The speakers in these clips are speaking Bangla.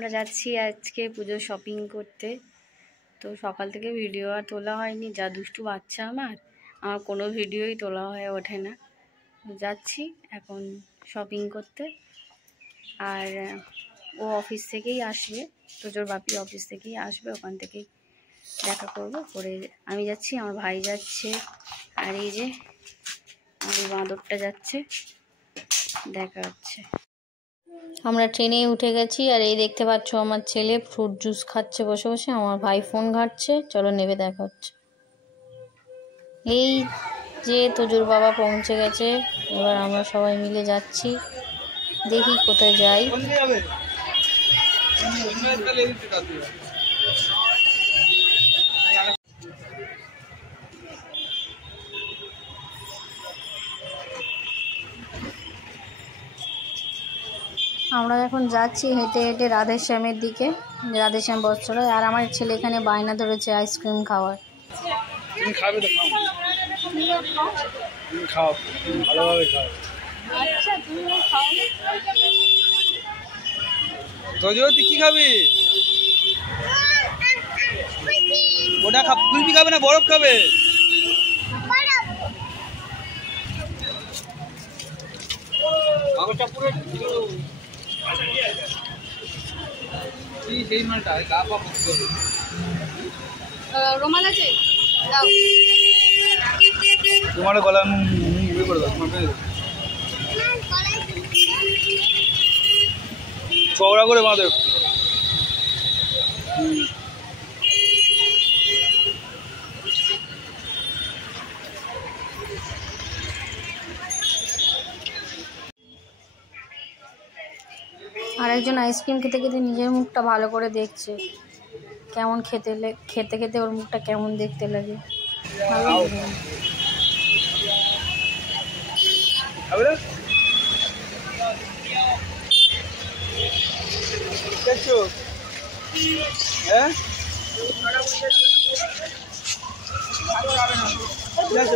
আমরা যাচ্ছি আজকে পুজো শপিং করতে। তো সকাল থেকে ভিডিও আর তোলা হয়নি, যা দুষ্টু বাচ্চা আমার কোনো ভিডিওই তোলা হয়ে ওঠে না। যাচ্ছি এখন শপিং করতে। আর ও অফিস থেকেই আসবে, তোজোর বাপি অফিস থেকেই আসবে, ওখান থেকেই দেখা করব। করে আমি যাচ্ছি, আমার ভাই যাচ্ছে, আর এই যে আমার এই বাঁদরটা যাচ্ছে। দেখা হচ্ছে। আমরা ট্রেনে উঠে গেছি, আর এই দেখতে পাচ্ছ আমার ছেলে ফ্রুট জুস খাচ্ছে বসে বসে, আমার ভাই ফোন ঘাঁটছে। চলো নেবে দেখা হচ্ছে। এই যে তোজোর বাবা পৌঁছে গেছে, এবার আমরা সবাই মিলে যাচ্ছি, দেখি কোথায় যাই। আমরা এখন যাচ্ছি হেঁটে হেঁটে রাধেশ্যামের দিকে, রাধেশ্যাম বস্ত্রালয়। আর আমার ছেলে এখানে বায়না ধরেছে আইসক্রিম খাওয়ার। তুমি খাবে তো খাও, ভালোভাবে খাও। আচ্ছা তুমি খাও। তোজো তুই কি খাবি? ওটা কুলফি খাবে না বরফ খাবে? কাগজটা পুরো সেই মালটা গা পা করতে হবে। রুমাল আছে দাও, তোমার গলা ইয়ে করে দাও, তোমার চওড়া করে বাঁধো। আরেকজন আইসক্রিম খেতে খেতে নিজের মুখটা ভালো করে দেখছে, কেমন খেতে খেতে ওর মুখটা কেমন দেখতে লাগে।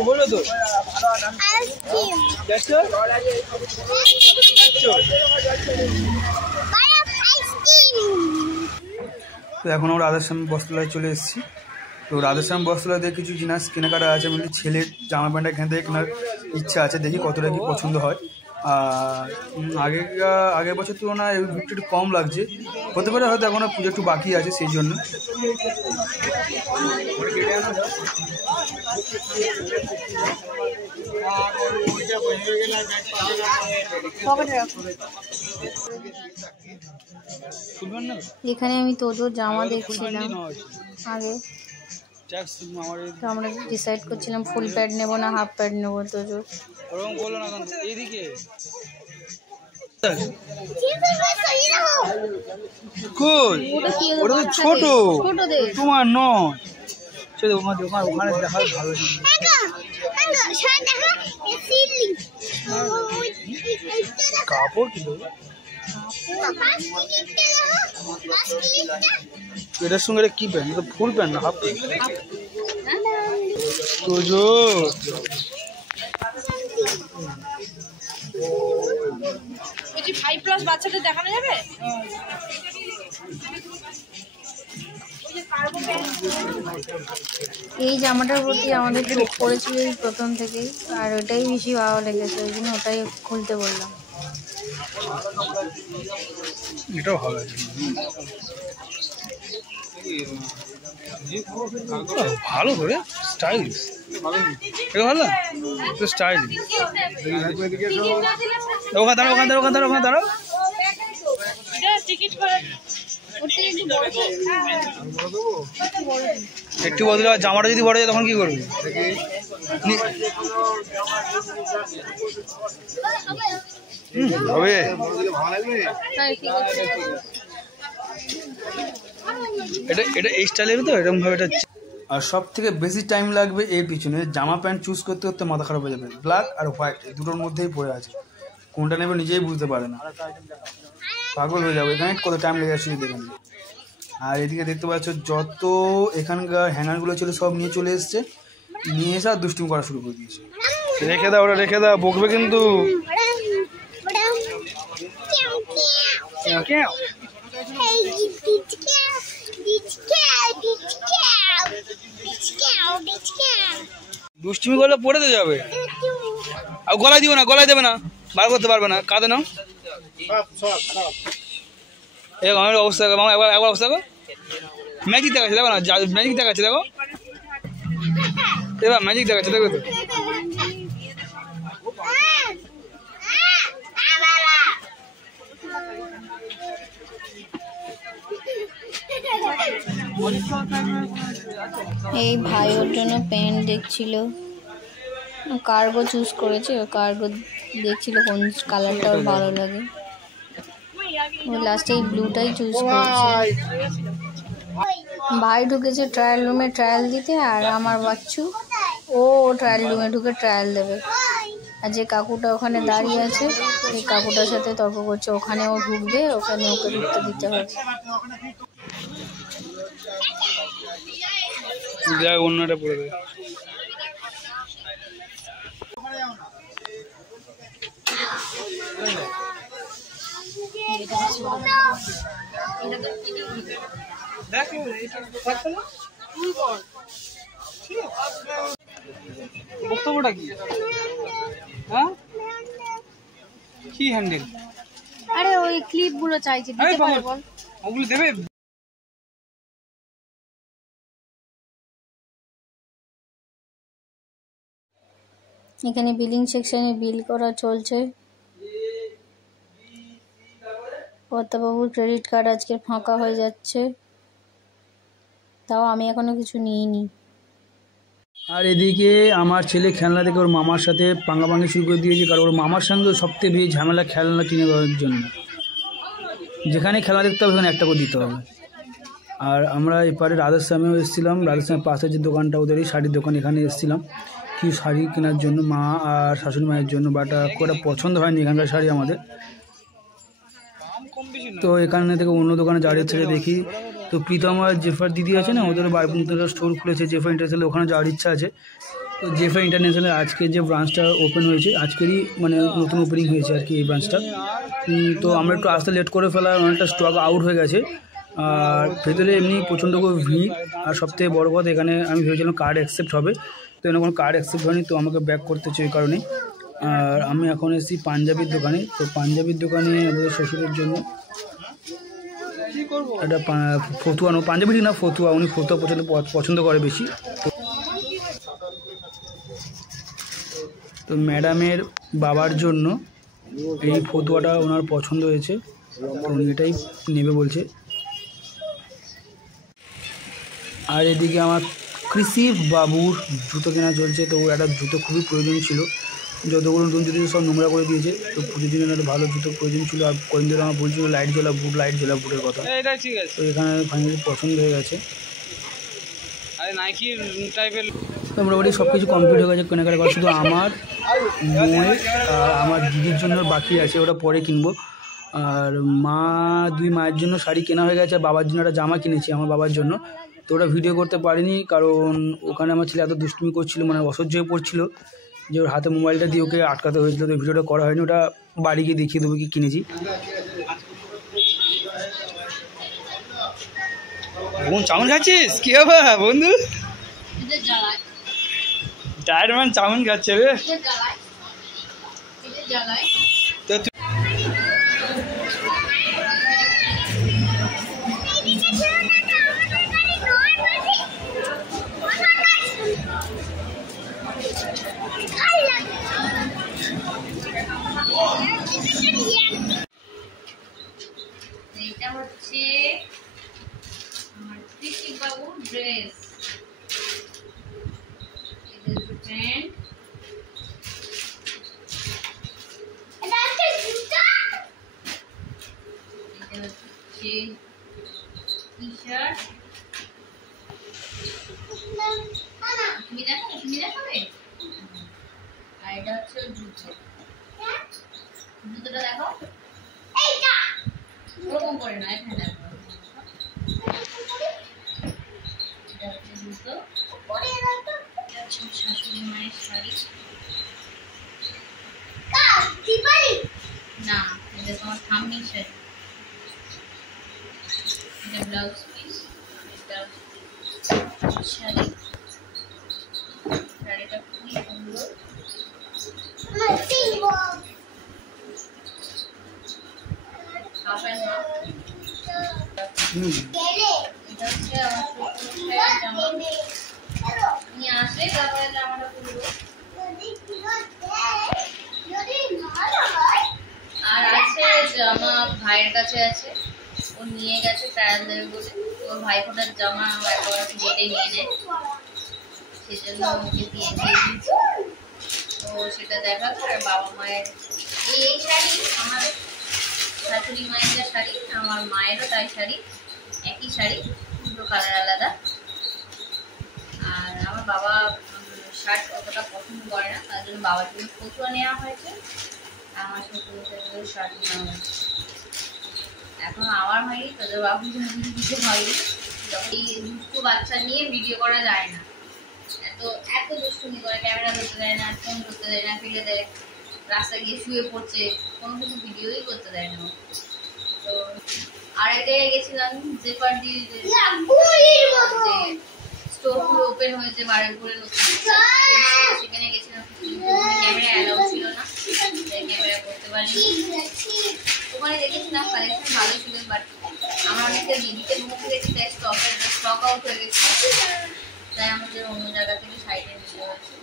বলো তো তো এখন আমরা রাধেশ্যাম বস্ত্রালয়ে চলে এসেছি। তো রাধেশ্যাম বস্ত্রালয়ে কিছু জিনিস কেনাকাটা আছে, মানে ছেলের জামা প্যান্ট এখান থেকে কেনার ইচ্ছা আছে, দেখি কতটা কি পছন্দ হয়। আর আগের বছর তুলনায় একটু কম লাগছে, হতে পারে হয়তো এখনও পুজো একটু বাকি আছে সেই জন্য। এখানে আমি তোজোর জামা দেখছিলাম আগে, তো আমরা ডিসাইড করছিলাম ফুল প্যাড নেবো না হাফ প্যাড নেবো। তোজোর ছোট তোমার নয়, ওখানে দেখা ভালো কাপড় কিলো। এটার সঙ্গে কি প্যান্ট? এটা ফুল প্যান্ট না হাফ প্যান্ট? তোজো বলছি 5+ বাচ্চাদের দেখানো যাবে? এই জামাটার প্রতি আমাদের চোখ পড়েছিল প্রথম থেকেই, আর ওটাই বেশি ভালো লেগেছে, ওই জন্য ওটাই খুলতে বললাম। এটাও ভালো আছে, ভালো করে স্টাইলিশ, এটা ভালো তো স্টাইলিশ। ওখানে দাঁড়াও, ওখানে দাঁড়াও, ওখানে দাঁড়াও, ওখানে দাঁড়াও। একটু বদলে জামাটা যদি বড় যায় তখন কি করবি? হবে এটা এটা এই স্টাইলের তো এরকম ভাবে এটা। আর সব থেকে বেশি টাইম লাগবে এর পিছনে, জামা প্যান্ট চুজ করতে করতে মাথা খারাপ হয়ে যাবে। ব্ল্যাক আর হোয়াইট এই দুটোর মধ্যেই পড়ে আছে, কোনটা নেবে নিজেই বুঝতে পারে না, পাগল হয়ে যাবে। এখানে কত টাইম লেগে আসছে দেখেন। আর এদিকে দেখতে পাচ্ছ যত এখানকার হ্যাঙ্গারগুলো ছিল সব নিয়ে চলে এসছে, নিয়ে এসে আর দুষ্টুমি করা শুরু করে দিয়েছে। রেখে দাও, ওটা রেখে দাও, বকবে কিন্তু। দুষ্টুমি করলে পড়ে তো যাবে। আর গলায় দিও না, গলায় দেবে না, বার করতে পারবে না, কাঁদে নাও। এরকম আমার অবস্থা, মামা একবার অবস্থা দেখো, ম্যাজিক দেখাচ্ছে দেখো না, ম্যাজিক দেখাচ্ছে দেখো, এবার ম্যাজিক দেখাচ্ছে দেখো তো। এই ভাই ওর জন্য প্যান্ট দেখছিল, কার্গো চুজ করেছে, কার্গো দেখছিল কোন কালারটা ওর ভালো লাগে, ও লাস্টে এই ব্লুটাই চুজ করেছে। ভাই ঢুকেছে ট্রায়াল রুমে ট্রায়াল দিতে, আর আমার বাচ্চু ও ট্রায়াল রুমে ঢুকে ট্রায়াল দেবে। আর যে কাকুটা ওখানে দাঁড়িয়ে আছে, এই কাকুটার সাথে তর্ক করছে, ওখানে ও ঢুকবে, ওখানে ওকে ঢুকতে দিতে হবে। অন্যটা পড়ে দেবে। বক্তব্যটা কি? হ্যাঁ কি হ্যান্ডেল? আরে ওই ক্লিপ গুলো চাইছে, দিতে পারে বল? ওগুলো দেবে। এখানে বিলিং সেকশনে বিল করা চলছে। পদ্মাবাবুর ক্রেডিট কার্ড আজকে ফাঁকা হয়ে যাচ্ছে, তাও আমি এখনো কিছু নিইনি। আর এদিকে আমার ছেলে খেলনা দেখে ওর মামার সাথে পাঙ্গাপাঙ্গি শুরু করে দিয়েছে, কারণ ওর মামার সঙ্গে সবথেকে বেশি ঝামেলা খেলনা কিনে দেওয়ার জন্য। যেখানে খেলনা দেখতে হবে সেখানে একটা করে দিতে হবে। আর আমরা এপারে রাজস্থানেও এসেছিলাম, রাজস্থানের পাশে যে দোকানটা ওদেরই শাড়ির দোকান, এখানে এসেছিলাম কি শাড়ি কেনার জন্য, মা আর শাশুড়ি মায়ের জন্য, বাট খুব একটা পছন্দ হয়নি এখানকার শাড়ি আমাদের। তো এখানে থেকে অন্য দোকানে যাওয়ার ইচ্ছা দেখি। তো প্রীতম আর জেফার দিদি আছে না, ওদের বাইপুর স্টোর খুলেছে জেফার ইন্টারন্যাশনাল, ওখানে যাওয়ার ইচ্ছা আছে। তো জেফার ইন্টারন্যাশনালে আজকে যে ব্রাঞ্চটা ওপেন হয়েছে, আজকেরই মানে নতুন ওপেনিং হয়েছে আর কি এই ব্রাঞ্চটা। তো আমরা একটু আসতে লেট করে ফেলা, অনেকটা স্টক আউট হয়ে গেছে। আর ভেতরে এমনি প্রচণ্ড করে ভিড়। আর সবথেকে বড়ো কথা, এখানে আমি ভেবেছিলাম কার্ড অ্যাকসেপ্ট হবে, তো এখানে কোনো কার্ড অ্যাকসেপ্ট হয়নি, তো আমাকে ব্যাক করতে হচ্ছে এই কারণে। আর আমি এখন এসেছি পাঞ্জাবির দোকানে। তো পাঞ্জাবির দোকানে আমাদের শ্বশুরের জন্য একটা ফতুয়া, পাঞ্জাবি না ফতুয়া, উনি ফতুয়া পছন্দ করে বেশি। তো ম্যাডামের বাবার জন্য এই ফতুয়াটা ওনার পছন্দ হয়েছে, তো উনি এটাই নেবে বলছে। আর এদিকে আমার কৃষি বাবুর জুতো কেনা চলছে, তো একটা জুতো খুবই প্রয়োজন ছিল, যতগুলো নতুন জুতো সব নোংরা করে দিয়েছে, তো পুজোর দিনের একটা ভালো জুতো প্রয়োজন ছিল। আর কদিন ধরে আমার বলছিল লাইট জ্বলা বুটের কথা, তো এখানে ফাইনালি পছন্দ হয়ে গেছে। তো মোটামুটি সব কিছু কমপ্লিট হয়ে গেছে কেনাকাটা করা, শুধু আমার মেয়ে আমার দিদির জন্য বাকি আছে, ওটা পরে কিনবো। আর দুই মায়ের জন্য শাড়ি কেনা হয়ে গেছে, আর বাবার জন্য একটা জামা কিনেছি আমার বাবার জন্য, তো ওটা ভিডিও করতে পারিনি, কারণ ওখানে আমার ছেলে এত দুষ্টুমি করছিল, মানে অসহ্য হয়ে পড়ছিল, যে ওর হাতে মোবাইলটা দিয়ে ওকে আটকাতে হয়েছিল, তো ভিডিওটা করা হয়নি, ওটা বাড়ি গিয়ে দেখিয়ে দেবো কি কিনেছি। চাউমিন খাচ্ছিস? কি হবে বন্ধু? ডায়েটম্যান চাউমিন খাচ্ছে রে। এটা হচ্ছে আমার কৃষি বাবুর ড্রেস, প্যান্ট, এটা হচ্ছে টি-শার্ট। তুমি দেখাবে? আর এটা হচ্ছে জুতো, জুতোটা দেখো, ওরকম করে না, এখানে দেখো, এটা হচ্ছে জুতো, এটা হচ্ছে শাশুড়ি মায়ের শাড়ি, না এটা তোমার ঠাম্মির শাড়ি, এটা ব্লাউজ পিস, শাড়ি, শাড়িটা খুবই সুন্দর। Half and half. এটা হচ্ছে আমার জামা। নিয়ে আসলে তারপরে জামাটা খুলবো। আর আছে জামা ভাইয়ের কাছে আছে, ও নিয়ে গেছে ট্রায়াল দেবে বলে। ওর ভাইফোঁটার জামা একেবারে কেটে নিয়ে নেয়, সেজন্য ওকে দিয়ে দিয়েছি। তো সেটা দেখাবো। আর বাবা মায়ের এই শাড়ি, আমার শাশুড়ি মায়ের যা শাড়ি, আমার মায়েরও তাই শাড়ি, একই শাড়ি, দুটো কালার আলাদা। আর আমার বাবা শার্ট অতটা পছন্দ করে না, তার জন্য বাবার জন্য ফতুয়া নেওয়া হয়েছে, আমার শ্বশুর শার্ট নেওয়া হয়েছে। এখন আমার হয়নি, তোদের বাবুর জন্য কিছু হয়নি। এই দুষ্টু বাচ্চা নিয়ে ভিডিও করা যায় না, এত দুষ্টুমি করে, ক্যামেরা ধরতে দেয় না, ফোন ধরতে দেয় না, ফেলে দেয়, রাস্তায় গিয়ে শুয়ে পড়ছে, কোনো কিছু ভিডিওই করতে দেয় না। তো আরেক জায়গায় গেছিলাম, যে পার্টি স্টোরগুলো ওপেন হয়েছে বারুইপুরে নতুন, সেখানে গেছিলাম। ক্যামেরা অ্যালাউ ছিল না, ক্যামেরা করতে পারিনি। ওখানে দেখেছিলাম কালেকশন ভালো ছিল, বাট আমার অনেকটা লিমিটেড মধ্যে গেছি, তাই স্টক আউট হয়ে গেছে, তাই আমাদের অন্য জায়গা থেকে সাইডে নিতে হয়েছে।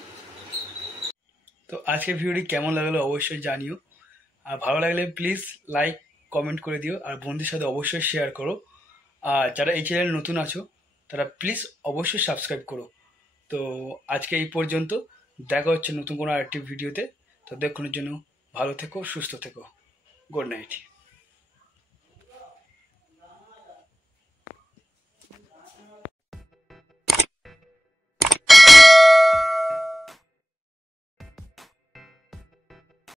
তো আজকের ভিডিওটি কেমন লাগলো অবশ্যই জানিও, আর ভালো লাগলে প্লিজ লাইক কমেন্ট করে দিও, আর বন্ধুদের সাথে অবশ্যই শেয়ার করো। আর যারা এই চ্যানেল নতুন আছো তারা প্লিজ অবশ্যই সাবস্ক্রাইব করো। তো আজকে এই পর্যন্ত, দেখা হচ্ছে নতুন কোনো আরেকটি ভিডিওতে। ততক্ষণের জন্য ভালো থেকো, সুস্থ থেকো, গুড নাইট।